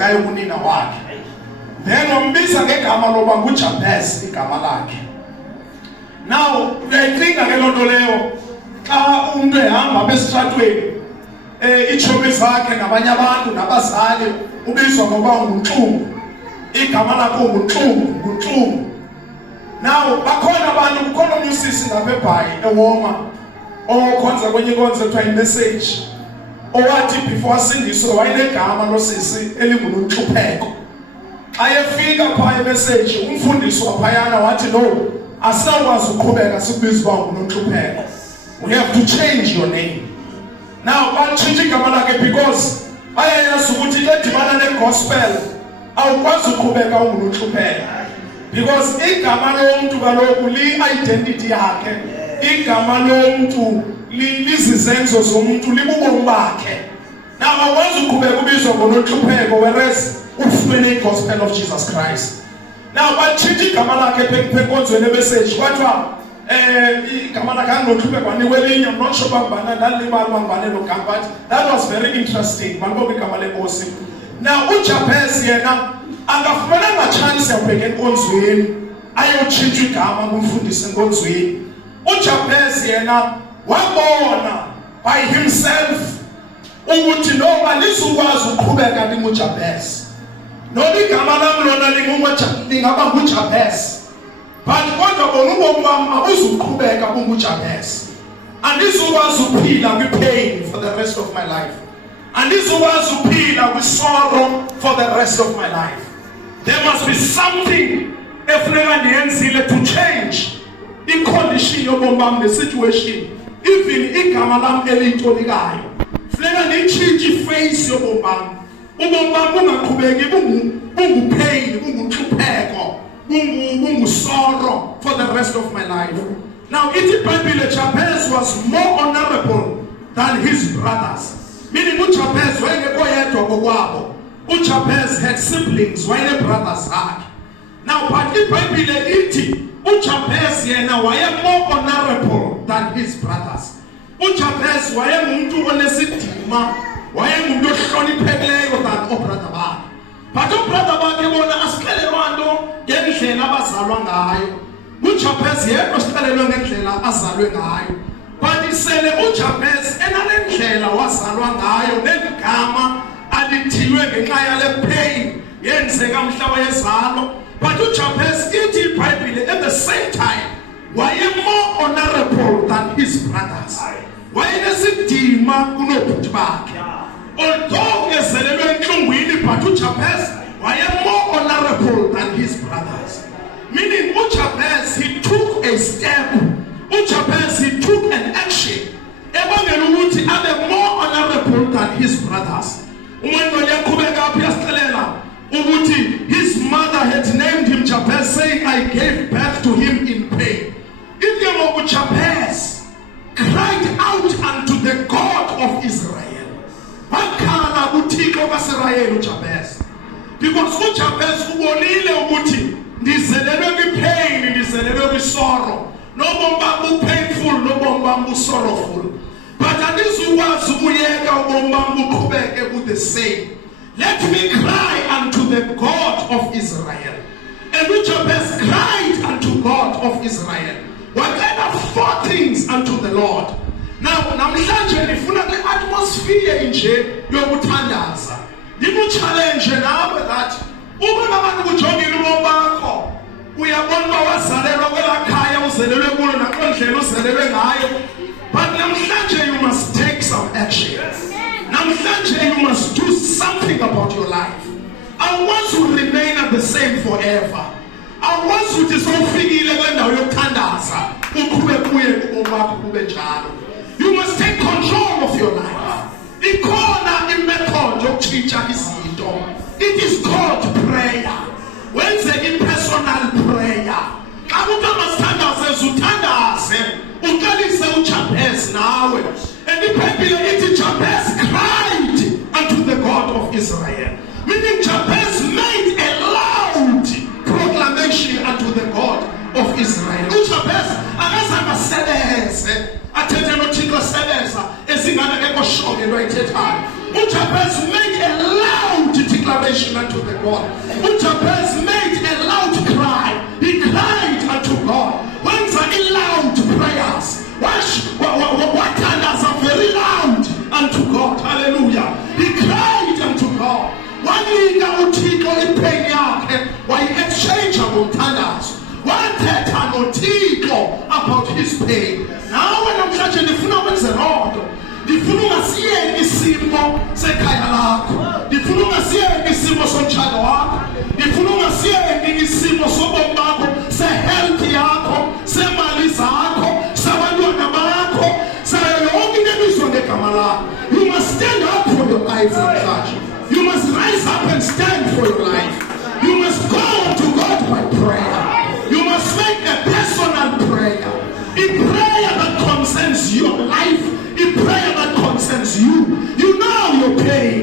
eyenzekayo kunina wakhe. Then wambiza ngegama loba nguJabez igama lakhe. Now uyayicinga ke lonto leyo xa umuntu ehamba besitratweni iitshomi zakhe nabanye abantu nabazali ubizwa ngoba nguNtlungu. Igama lakho nguNtlungu. Now bakhona abantu kukhona umsisi ngapha eBhayi eWoma okhonza kwenye inkonzo ekuthiwa iMessage owathi before asindiswe wayinegama losisi elinguNhlupheko. Xa efika phaa iMessage umfundisi waphayana wathi no, asawukwazi uqhubeka sikubiza uba nguNhlupheko. We have to change your name. Now batshintsha igama lakhe because bayayazi ukuthi le dimana negospel awukwazi uqhubeka unguNhlupheko. Because igama lomuntu kaloku li-identity yakhe. Igama lomuntu lizizenzo zomuntu libubomi bakhe. Now awukwazi uqhubeka ubizwa ngoNhlupheko whereas ufumene igospel of Jesus Christ. Now batshintsha igama lakhe phenkonzweni eMessage kwathiwa igama lakhe angoNhlupheko waniwe elinye. I'm not sure bangubana ndalibala bangubane lo gama, but that was very interesting. Malibonke igama lenkosi. Now uJabez yena akafumananga chance yabheka enkonzweni ayotshintsha igama kumfundisi enkonzweni. uJabez yena wabona by himself ukuthi no alizukwazi uqhubeka linguJabez. Noma igama lami lona lingaba nguJabez, but kodwa bona ubomi bami abuzuqhubeka bunguJabez. Andizukwazi ukuphila kwi-pain for the rest of my life. Andizukwazi ukuphila with-sorrow for the rest of my life. There must be something efuneka ndiyenzile to change i-condition yobomi bami, the situation, even igama lami eliyitolikayo. Funeka nditshintshe i-face yobomi bami. Ubomi bami bungaqhubeki bungu-pain, bunguNhlupheko, bungu-sorrow for the rest of my life. Now, ithi iBhayibhile Jabez was more honorable than his brothers. Meaning uJabez wayengekho yedwa kokwabo. uJabez had siblings, wayene-brothers zakhe. Now, but iBhayibhile ithi uJabez yena waye more honorable than his brothers. uJabez wayengumuntu onesidima, wayengumuntu ohloniphekileyo than obrother bakhe. But obrother bakhe bona asixelelwa nto ngendlela abazalwa ngayo. uJabez yedwa asixelelwe ngendlela azalwe ngayo. But isele uJabez enalendlela wazalwa ngayo negama alithiywe ngenxa yale pain yenzeka mhla wayezalwa. But uJabez ithi iBhayibhile at the same time waye more honorable than his brothers. Wayenesidima kunobhuti bakhe. Although ezelelwe enhlungwini, but uJabez waye more honorable than his brothers. Meaning uJabez, he took a step. uJabez, he took an action ebangela ukuthi abe more honorable than his brothers. Umuntu yaqhubeka apha yasixelela ukuthi his mother had named him Jabez, saying, I gave birth to him in pain. If you know Jabez cried out unto the God of Israel. Wakhala uThixo kaSirayeli uJabez. Because uJabez ubonile ukuthi ndizelelwe kwi-pain, ndizelelwe kwi-sorrow. Nobomi bami painful, nobomi bami sorrowful. But andizukwazi ukuyeka ubomi bami buqhubeke ku the same. Let me cry unto the God of Israel. And uJabez cried unto God of Israel. Waqala 4 things unto the Lord. Now namhlanje nifuna le atmosphere nje yokuthandaza. Ndiku-challenge nawe that uma nabantu kujongile ubomi bakho, uyabona uba wazalelwa kwela khaya uzelelwe kulo nakwendlela uzelelwe ngayo. But namhlanje you must take some action. Namhlanje you must do something about your life. I want to remain at the same forever. I want to sowufikile kwendawo yokuthandaza uqhube kuye ubomi bakho kube njalo. You must take control of your life. Ikhona imethod yokutshintsha izinto. It is called prayer. Wenze impersonal prayer. Xa umuntu amasithandaze uthandaze, uqalise uJabez nawe. And iBhayibhile ithi Jabez cried unto the God of Israel. Meaning Jabez made a loud proclamation unto the God of Israel. uJabez akazange asebenze athethe noThixo asebenza ezingane ekho shonke lwayithethayo. uJabez made a loud declaration unto the God. Jabez made a loud cry. He cried unto God. When are loud prayers? What thunders are very loud unto God. Hallelujah. He cried unto God. Wanika uthixo ipain yakhe wayi-exchange ngomthandazo. Wathetha noThixo about his pain. Nawe namhlanje ndifuna wenze loo nto. Ndifuna ungasiyeki isimo sekhaya lakho. Ndifuna ungasiyeki isimo somtshado wakho. Ndifuna ungasiyeki isimo sobomi bakho, sehealth yakho, semali zakho, sabantwana bakho, sayo yonke into ebizwa ngegama lakho. You must stand up for your life namhlanje. You must rise up and stand for your life. You must go to God by prayer. You must make a personal prayer. A prayer that concerns your life. A prayer that concerns you. You know your pain.